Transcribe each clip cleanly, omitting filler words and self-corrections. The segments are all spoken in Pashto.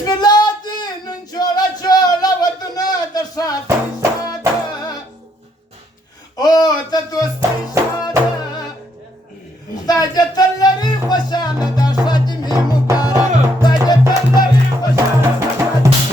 بلادي من جوله جوله ودنا دشاتي شاده او تدوستي شاده تاجت اللري خوشاله داشاتي مي مبارك تاجت اللري خوشاله داشاتي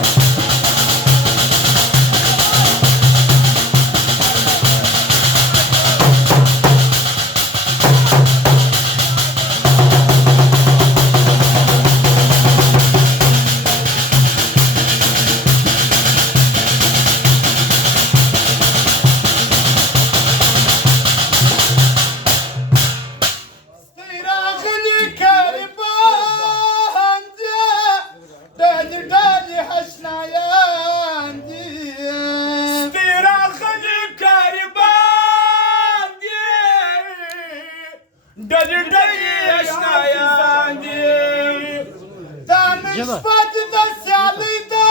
شفت دسالي دا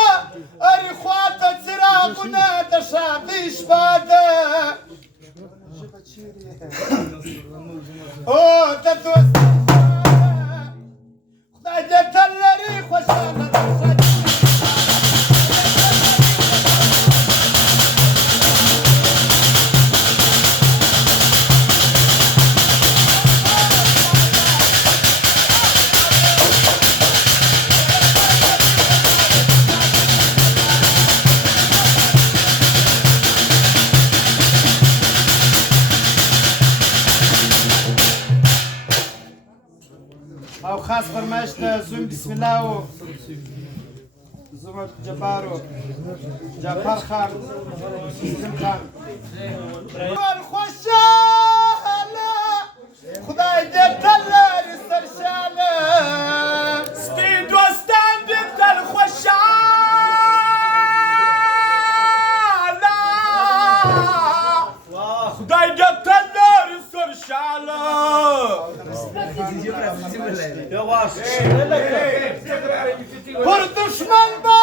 أريخوات تراغنا دشابي شفاده أوه تدوس خداجة اللري خوشانا دشابي او خاص فرمایش زوم بسم الله و زوم جبارو جعفر خان زوم خان خوشاله خدای دې تل سرشاله سپین دوستان دې تل خوشاله خدای دې تل سرشاله پر دشمن با